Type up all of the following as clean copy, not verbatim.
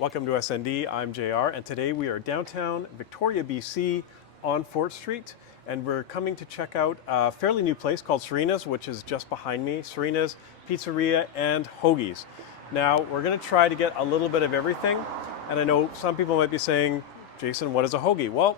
Welcome to SND, I'm JR, and today we are downtown Victoria, BC on Fort Street, and we're coming to check out a fairly new place called Serena's, which is just behind me. Serena's Pizzeria and Hoagies. Now, we're going to try to get a little bit of everything, and I know some people might be saying, Jason, what is a hoagie? Well,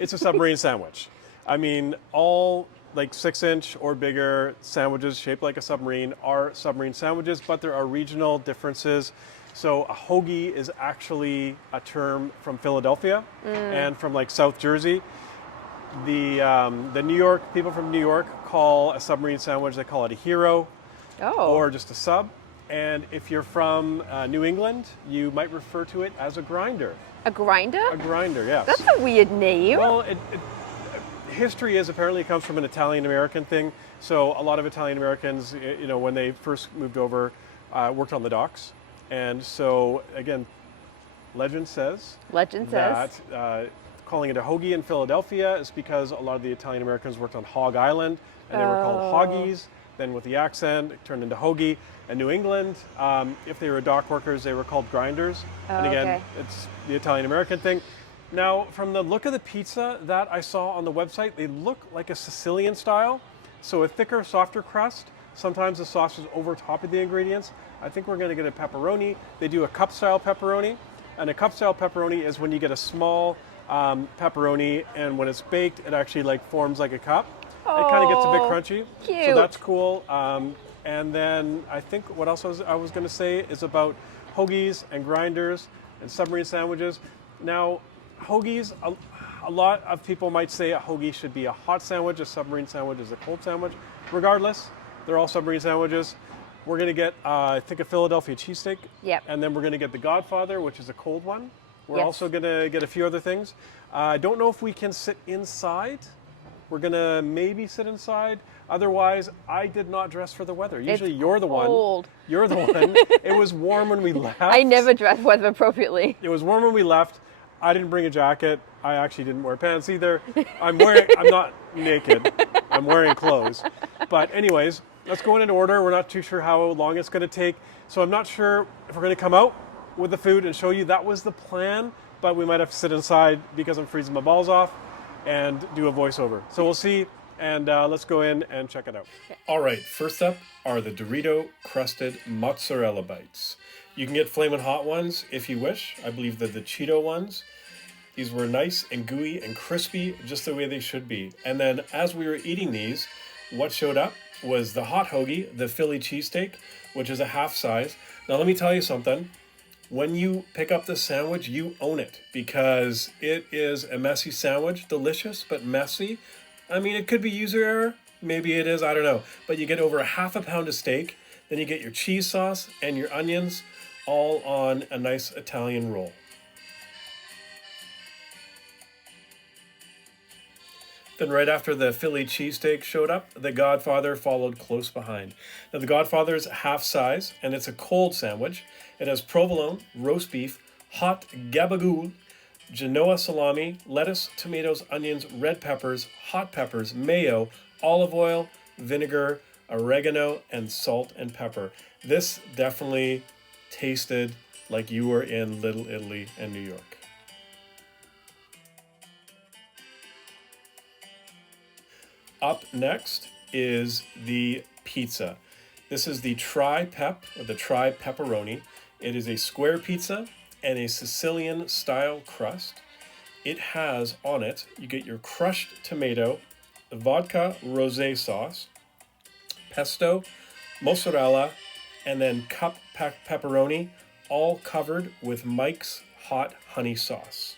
it's a submarine sandwich. I mean, all like 6-inch or bigger sandwiches shaped like a submarine are submarine sandwiches, but there are regional differences. So a hoagie is actually a term from Philadelphia and from like South Jersey. The New York people from New York call a submarine sandwich, they call it a hero or just a sub. And if you're from New England, you might refer to it as a grinder. A grinder? A grinder, yes. That's a weird name. Well, history is apparently it comes from an Italian-American thing. So a lot of Italian-Americans, you know, when they first moved over, worked on the docks. And so, again, legend says that calling it a hoagie in Philadelphia is because a lot of the Italian-Americans worked on Hog Island, and they were called Hoagies. Then with the accent, it turned into hoagie. In New England, if they were dock workers, they were called grinders. And again, it's the Italian-American thing. Now, from the look of the pizza that I saw on the website, they look like a Sicilian style. So a thicker, softer crust. Sometimes the sauce is over top of the ingredients. I think we're going to get a pepperoni. They do a cup-style pepperoni. And a cup-style pepperoni is when you get a small pepperoni, and when it's baked, it actually like forms like a cup. It kind of gets a bit crunchy. Cute. So that's cool. And then I think what else I was going to say is about hoagies and grinders and submarine sandwiches. Now, hoagies, a lot of people might say a hoagie should be a hot sandwich, a submarine sandwich is a cold sandwich. Regardless, they're all submarine sandwiches. We're going to get, I think, a Philadelphia cheesesteak. Yep. And then we're going to get the Godfather, which is a cold one. We're also going to get a few other things. I don't know if we can sit inside. We're going to maybe sit inside. Otherwise, I did not dress for the weather. Usually you're the one. You're the one. It was warm when we left. I never dress weather appropriately. It was warm when we left. I didn't bring a jacket. I actually didn't wear pants either. I'm not naked. I'm wearing clothes. But anyways, let's go in order. We're not too sure how long it's going to take. So I'm not sure if we're going to come out with the food and show you. That was the plan, but we might have to sit inside because I'm freezing my balls off and do a voiceover. So we'll see, and let's go in and check it out. All right, first up are the Dorito crusted mozzarella bites. You can get flamin' hot ones if you wish. I believe they're the Cheeto ones. These were nice and gooey and crispy, just the way they should be. And then as we were eating these, what showed up was the hot hoagie, the Philly cheesesteak, which is a half size. Now let me tell you something. When you pick up the sandwich, you own it because it is a messy sandwich, delicious, but messy. I mean, it could be user error. Maybe it is, I don't know. But you get over a half a pound of steak, then you get your cheese sauce and your onions all on a nice Italian roll. Then right after the Philly cheesesteak showed up, the Godfather followed close behind. Now the Godfather is half size, and it's a cold sandwich. It has provolone, roast beef, hot gabagool, Genoa salami, lettuce, tomatoes, onions, red peppers, hot peppers, mayo, olive oil, vinegar, oregano, and salt and pepper. This definitely tasted like you were in Little Italy and New York. Up next is the pizza. This is the tri-pep, or the tri-pepperoni. It is a square pizza and a Sicilian style crust. It has on it, you get your crushed tomato, vodka rosé sauce, pesto, mozzarella, and then cup pepperoni, all covered with Mike's hot honey sauce.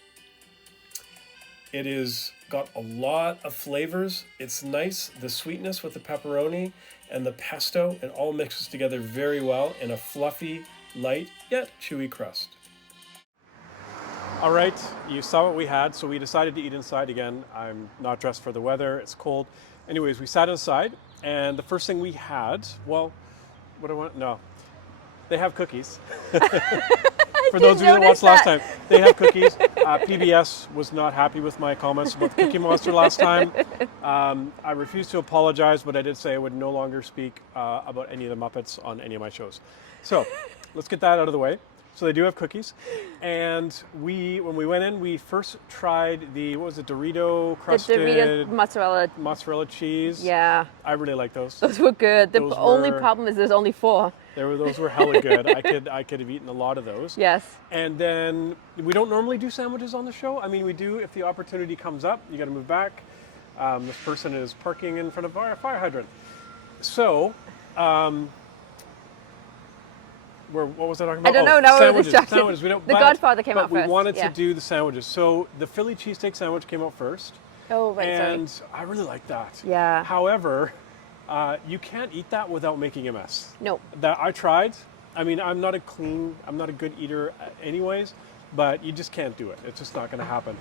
It is got a lot of flavors. It's nice, the sweetness with the pepperoni and the pesto, it all mixes together very well in a fluffy, light, yet chewy crust. All right, you saw what we had, so we decided to eat inside again. I'm not dressed for the weather, it's cold. Anyways, we sat inside, and the first thing we had, well, what do I want? No, they have cookies. For those of you that watched last time, they have cookies. PBS was not happy with my comments about the Cookie Monster last time. I refused to apologize, but I did say I would no longer speak about any of the Muppets on any of my shows. So let's get that out of the way. So they do have cookies. And when we went in, we first tried what was it, Dorito crusted The Dorito mozzarella cheese. Yeah. I really like those. Those were good. The only problem is there's only 4. Those were hella good. I could have eaten a lot of those. Yes. And then we don't normally do sandwiches on the show. I mean, we do if the opportunity comes up. You got to move back. This person is parking in front of our fire hydrant. So, what was I talking about? I don't know. Now we're distracted. Sandwiches. The Godfather came out first. We wanted to do the sandwiches. So the Philly cheesesteak sandwich came out first. Oh, right. And sorry. I really like that. Yeah. However, you can't eat that without making a mess. No. That I tried. I mean, I'm not a good eater anyways, but you just can't do it. It's just not going to happen.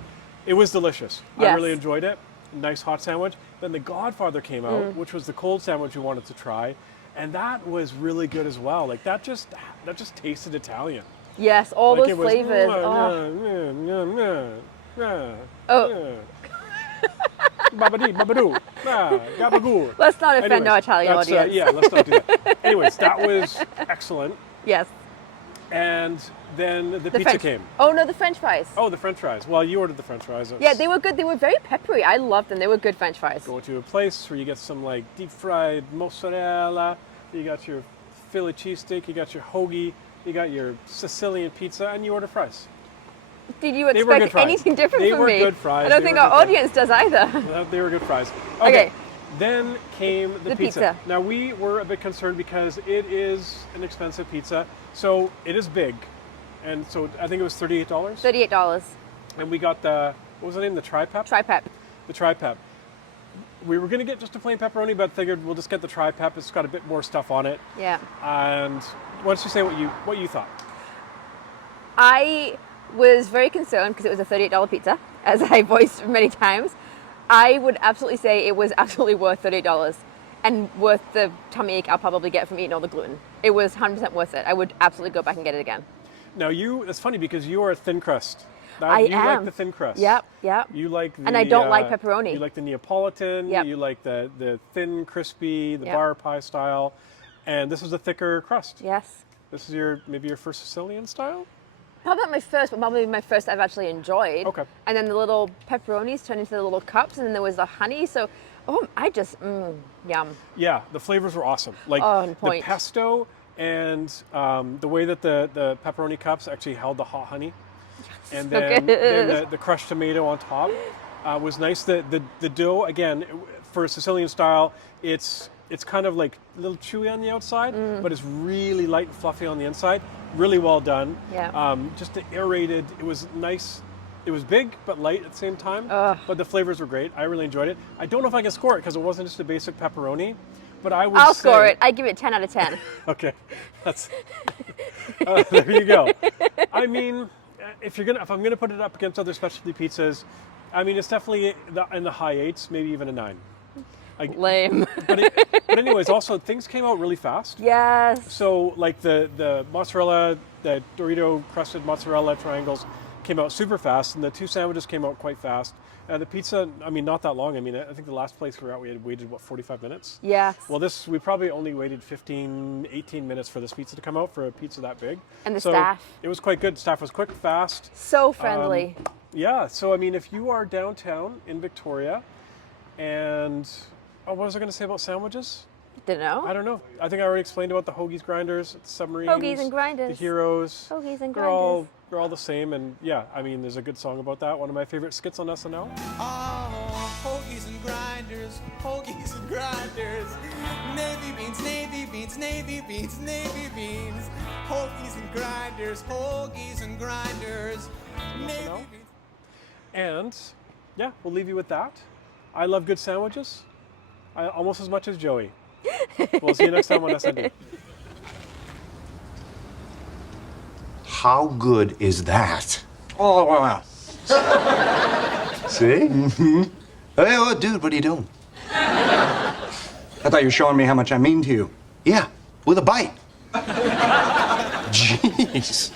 It was delicious. Yes. I really enjoyed it. Nice hot sandwich. Then the Godfather came out, which was the cold sandwich we wanted to try, and that was really good as well. Like that just tasted Italian. Yes, all Like those flavors. Babadi, babadoo, gabagoo. Let's not offend our Italian audience. Yeah, let's not do that. Anyways, that was excellent. Yes. And then the pizza came. Oh no, the French fries. Oh, the French fries. Well, you ordered the French fries. Yeah, they were good. They were very peppery. I loved them. They were good French fries. Go to a place where you get some like deep fried mozzarella. You got your Philly cheesesteak. You got your hoagie. You got your Sicilian pizza, and you order fries. Did you expect anything different from me? They were good fries. I don't think our audience does either. They were good fries. Okay. Then came the pizza. Now we were a bit concerned because it is an expensive pizza. So it is big. And so I think it was $38. $38. And we got what was the name? The tri-pep? Tri-pep. The tri-pep. We were going to get just a plain pepperoni, but figured we'll just get the tri-pep. It's got a bit more stuff on it. Yeah. And why don't you say what you thought? I was very concerned because it was a $38 pizza, as I voiced many times. I would absolutely say it was absolutely worth $38 and worth the tummy ache I'll probably get from eating all the gluten. It was 100% worth it. I would absolutely go back and get it again. Now it's funny because you are a thin crust. You am. like the thin crust. Yep. You like the, and I don't like pepperoni. You like the Neapolitan. Yep. You like the thin, crispy, the Yep. bar pie style. And this is a thicker crust. Yes. This is maybe your first Sicilian style? Probably not my first, but probably my first I've actually enjoyed. Okay. And then the little pepperonis turned into the little cups, and then there was the honey. So, yum. Yeah, the flavors were awesome. Like on the point. pesto and the way that the pepperoni cups actually held the hot honey. And then the crushed tomato on top was nice. The dough, again, for a Sicilian style, it's kind of like a little chewy on the outside, but it's really light and fluffy on the inside. Really well done. Yeah. Just the aerated, it was nice. It was big, but light at the same time. But the flavors were great. I really enjoyed it. I don't know if I can score it because it wasn't just a basic pepperoni, but I'll score it. I give it 10 out of 10. Okay. That's, there you go. I mean, if I'm gonna put it up against other specialty pizzas, I mean, it's definitely in the high 8s, maybe even a 9. Lame. But anyways, also things came out really fast. Yes. So like the mozzarella, the Dorito crusted mozzarella triangles came out super fast, and the 2 sandwiches came out quite fast. The pizza, I mean, not that long. I mean, I think the last place we were at, we had waited, 45 minutes? Yes. Well, we probably only waited 15, 18 minutes for this pizza to come out for a pizza that big. And the staff. It was quite good. Staff was quick, fast. So friendly. Yeah, so I mean, if you are downtown in Victoria and... Oh, what was I going to say about sandwiches? Didn't know. I don't know. I think I already explained about the Hoagies grinders, the submarines. Hoagies and grinders. The heroes. Hoagies and grinders. They're all the same, and yeah, I mean, there's a good song about that. One of my favorite skits on SNL. Oh, hoagies and grinders, hoagies and grinders. Navy beans, navy beans, navy beans, navy beans. Hoagies and grinders, hoagies and grinders. Navy beans. And yeah, we'll leave you with that. I love good sandwiches. Almost as much as Joey. We'll see you next time on SND. How good is that? Oh, wow. See? Mm-hmm. Hey, oh, dude, what are you doing? I thought you were showing me how much I mean to you. Yeah, with a bite. Jeez.